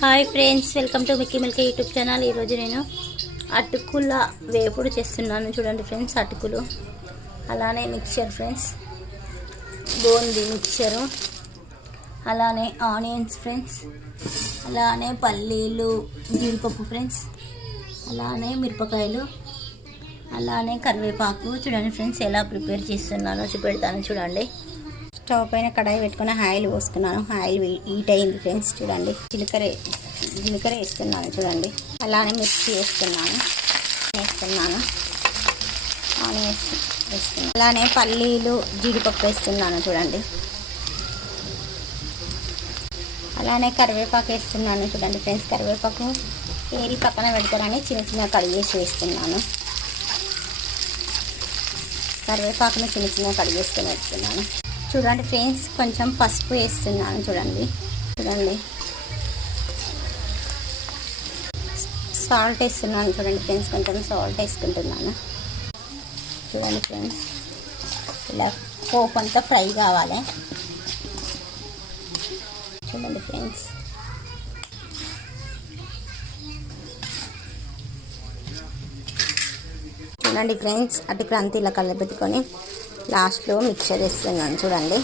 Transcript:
Hi friends, welcome to Mickey Milky YouTube channel. ఈరోజు నేను అటుకుల వేపుడు చేస్తున్నాను. చూడండి ఫ్రెండ్స్, అటుకులు, అలానే మిక్చర్ ఫ్రెండ్స్, బూందీ మిక్చరు, అలానే ఆనియన్స్ ఫ్రెండ్స్, అలానే పల్లీలు, జీడిపప్పు ఫ్రెండ్స్, అలానే మిరపకాయలు, అలానే కరివేపాకు. చూడండి ఫ్రెండ్స్, ఎలా ప్రిపేర్ చేస్తున్నానో చూపెడతాను. చూడండి, స్టవ్ పైన కడాయి పెట్టుకుని ఆయిల్ పోసుకున్నాను. ఆయిల్ హీట్ అయింది ఫ్రెండ్స్. చూడండి, జీలకర్ర వేస్తున్నాను. చూడండి, అలానే మిర్చి వేస్తున్నాను, ఆనియన్స్ వేస్తున్నాను, అలానే పల్లీలు, జీడిపప్పు వేస్తున్నాను. చూడండి, అలానే కరివేపాకు వేస్తున్నాను. చూడండి ఫ్రెండ్స్, కరివేపాకు ఏరి పక్కన పెట్టుకోవడానికి చిన్న కట్ చేసి వేస్తున్నాను. కరివేపాకును చిన్న కట్ చేసుకొని వేస్తున్నాను. చూడండి ఫ్రెండ్స్, కొంచెం పసుపు వేస్తున్నాను. చూడండి, సాల్ట్ వేస్తున్నాను. చూడండి ఫ్రెండ్స్, కొంచెం సాల్ట్ వేసుకుంటున్నాను. చూడండి ఫ్రెండ్స్, ఇలా పోపు అంతా ఫ్రై కావాలి. చూడండి ఫ్రెండ్స్, అటుకులు అంతా ఇలా కలపెట్టుకొని లాస్ట్లో మిక్చర్ వేస్తున్నాను. చూడండి,